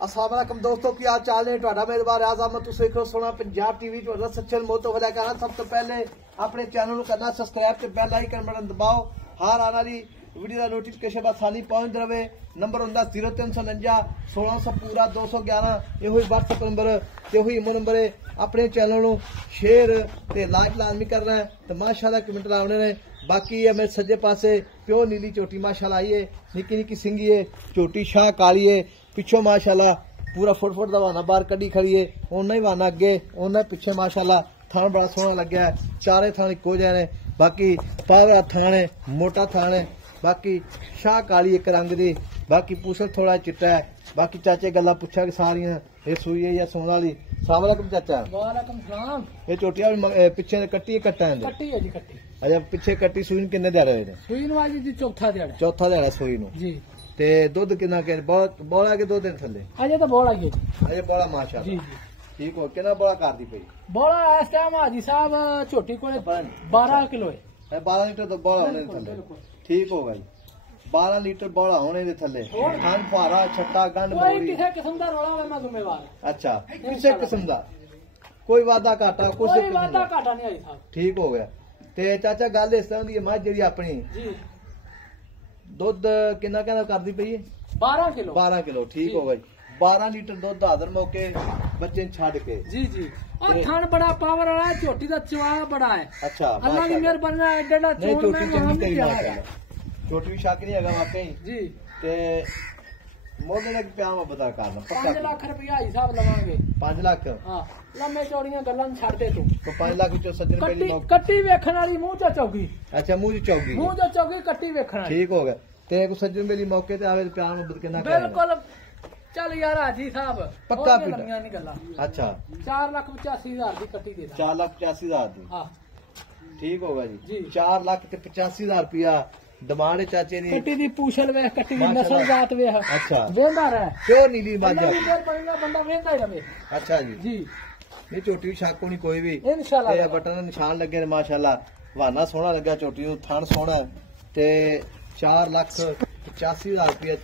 अस्सलाम वालेकुम दोस्तों की हाल चाल है ਤੁਹਾਡਾ ਮੇਜ਼ਬਾਨ ਆਜ਼ਮ ਤੁਸੀਂ ਦੇਖ ਰਹੇ ਹੋ ਸੋਹਣਾ ਪੰਜਾਬ ਟੀਵੀ ਤੁਹਾਡਾ ਸੱਚਨ ਮੋਤੋ ਵਲਾ ਕਰਨਾ ਸਭ ਤੋਂ ਪਹਿਲੇ ਆਪਣੇ ਚੈਨਲ ਨੂੰ ਕਰਨਾ ਸਬਸਕ੍ਰਾਈਬ ਤੇ ਬੈਲ ਆਈਕਨ ਬਟਨ ਦਬਾਓ ਹਰ ਆਉਣ ਵਾਲੀ ਵੀਡੀਓ ਦਾ ਨੋਟੀਫਿਕੇਸ਼ਨ ਆਸਾਨੀ ਪਹੁੰਚ ਰਹੇ ਨੰਬਰ ਹੁੰਦਾ 0349 1600 ਪੂਰਾ 211 ਇਹੋ ਹੀ WhatsApp ਨੰਬਰ ਤੇ ਉਹੀ ਇਮੋ ਨੰਬਰ ਹੈ ਆਪਣੇ ਚੈਨਲ ਨੂੰ ਸ਼ੇਅਰ ਤੇ ਲਾਈਕ ਲਾਜ਼ਮੀ ਕਰਨਾ ਹੈ ਤੇ ਮਾਸ਼ਾਅੱਲਾ ਕਮੈਂਟ ਲਾਉਣੇ ਨੇ बाकी है मेरे सज्जे पासे प्यो नीली चोटी माशाल्लाह आई है निकी निकी सिंगी है चोटी शाह काली है पिछो माशाल्लाह पूरा फुट दा वाना बाहर कड़ी खड़ी है ओना ही वाना अगे ओना पिछे माशाल्लाह थान बड़ा सोहना लग्या है चारे थान इको जे ने बाकी पावरा थान है मोटा थान है बाकी शाह काली एक रंग दी बाकी पूछल थोड़ा चिट्टा है बाकी चाचे गल्ला पुछा कि सारियां ये सूई है या सोना वाली अस्सलाम वालेकुम चाचा वालेकुम सलाम ये चोटियां पिछे कट्टी कट्टा है कट्टी है जी कट्टी अच्छा पिछे कट्टी सूई किन्ने दिहाड़े होए ने सूई ਨੂੰ ਅੱਜ ਜੀ ਚੌਥਾ दिहाड़ा सूई ਨੂੰ जी ਤੇ ਦੁੱਧ ਕਿੰਨਾ ਕਿ ਬਹੁਤ ਬੋਲਾ ਕੇ 2 ਦਿਨ ਥੱਲੇ ਅਜੇ ਤਾਂ ਬੋਲਾ ਹੀ ਹੈ ਜੀ ਅਜੇ ਬੋਲਾ ਮਾਸ਼ਾਅੱਲਾ ਜੀ ਠੀਕ ਹੋ ਕਿੰਨਾ ਬੋਲਾ ਕਰਦੀ ਪਈ ਬੋਲਾ ਇਸ ਟਾਈਮ ਹਾਜੀ ਸਾਹਿਬ ਝੋਟੀ ਕੋਲੇ 12 ਕਿਲੋ ਹੈ ਇਹ 12 ਲੀਟਰ ਦਾ ਬੋਲਾ ਹੋਣੇ ਦੇ ਥੱਲੇ ਠੀਕ ਹੋ ਗਈ 12 ਲੀਟਰ ਬੋਲਾ ਹੋਣੇ ਦੇ ਥੱਲੇ ਖਾਂ ਫੁਹਾਰਾ ਛੱਟਾ ਗੰਢ ਕੋਈ ਮੋਰੀ ਕਿਸੇ ਕਿਸਮ ਦਾ ਰੌਲਾ ਹੋਵੇ ਮੈਂ ਜ਼ਿੰਮੇਵਾਰ ਅੱਛਾ ਕਿਸੇ ਕਿਸਮ ਦਾ ਕੋਈ ਵਾਦਾ ਘਾਟਾ ਕੁਛ ਕੋਈ ਵਾਦਾ ਘਾਟਾ ਨਹੀਂ ਆਈ ਸਾਹਿਬ ਠੀਕ ਹੋ ਗਿਆ ਤੇ ਚਾਚਾ ਗੱਲ ਇਸ ਤਰ੍ਹਾਂ ਦੀ ਹੈ ਮੱਝ ਜਿਹੜੀ ਆਪਣੀ ਜੀ ਦੁੱਧ ਕਿੰਨਾ ਕਹਿੰਦਾ ਕਰਦੀ ਪਈ ਹੈ 12 ਕਿਲੋ ਠੀਕ ਹੋ ਗਈ 12 ਲੀਟਰ ਦੁੱਧ ਆਦਰ ਮੌਕੇ ਬੱਚੇ ਨੂੰ ਛੱਡ ਕੇ ਜੀ ਜੀ और थान बड़ा पावर वाला है चोटी का चवा बड़ा है अच्छा अल्लाह की मेहरबानी है एडा नहीं चोट चोटी चंगी तेरी माशाल्लाह चोटी भी शक नहीं है वाकई जी ते मोदे ने प्यार में बता करना 5 लाख रुपया हिसाब लगाएंगे 5 लाख हां लम्बे चौड़ियां गल्लां छड़ दे तू तो 5 लाख विचों सज्जन पहली कट्टी वेखण वाली मुंह च चौकी अच्छा मुंह च चौकी कट्टी वेखण वाली ठीक हो गया ते को सज्जन मेरी मौके ते आवे प्यार में बद कितना बिल्कुल चल यार हाजी साहब पक्का लंबियां नहीं गल्लां अच्छा 4,85,000 दी कट्टी दे 4,85,000 दी हां ठीक होगा जी 4,85,000 रुपया डिमांड चाचे दी कट्टी दी पूछल वे कट्टी दी नस्ल जात वे अच्छा वेंदा रहे क्यों नीली बाजा बंदा वेंदा ही रहे अच्छा जी जी ये चोटी शक होनी कोई भी इंशाल्लाह ते बटन दा निशान लगे ने माशाल्लाह वाना सोहना लगा चोटी नु थान सोहना ते 4,85,000 रुपया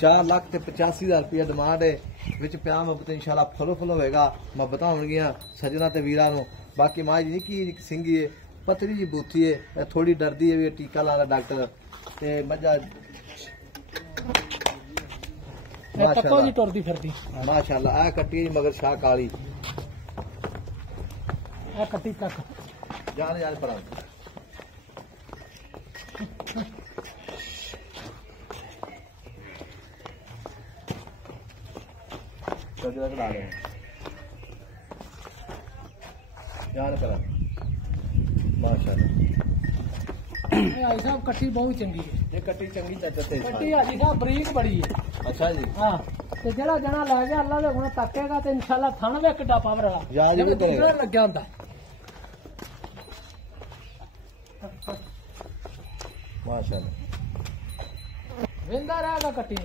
4,85,000 रुपया डिमांड है विच प्यार मुहब्बत इंशाल्लाह फलो होएगा मैं बताऊंगी सजना ते वीरा नु बाकी मां जी की सिंगी है पतली जी बूथी है थोड़ी डरदी है टीका ला रहा डॉक्टर ते मजा माशाल्लाह आ कट्टी मगर शाह काली आ कट्टी तक जान जान पर ला ले जान पर माशाल्लाह हाजी साहब कट्टी बहुत चंगी है ये कट्टी चंगी चाचते कट्टी हाजी साहब बरीक बड़ी है अच्छा जी हां ते जेड़ा जना ला गया अल्लाह दे गुण तकेगा ते इंशाल्लाह थान वे किड्डा पावर वाला याद भी दूसरा लग्या हुंदा माशाल्लाह वेंदा रहेगा कट्टी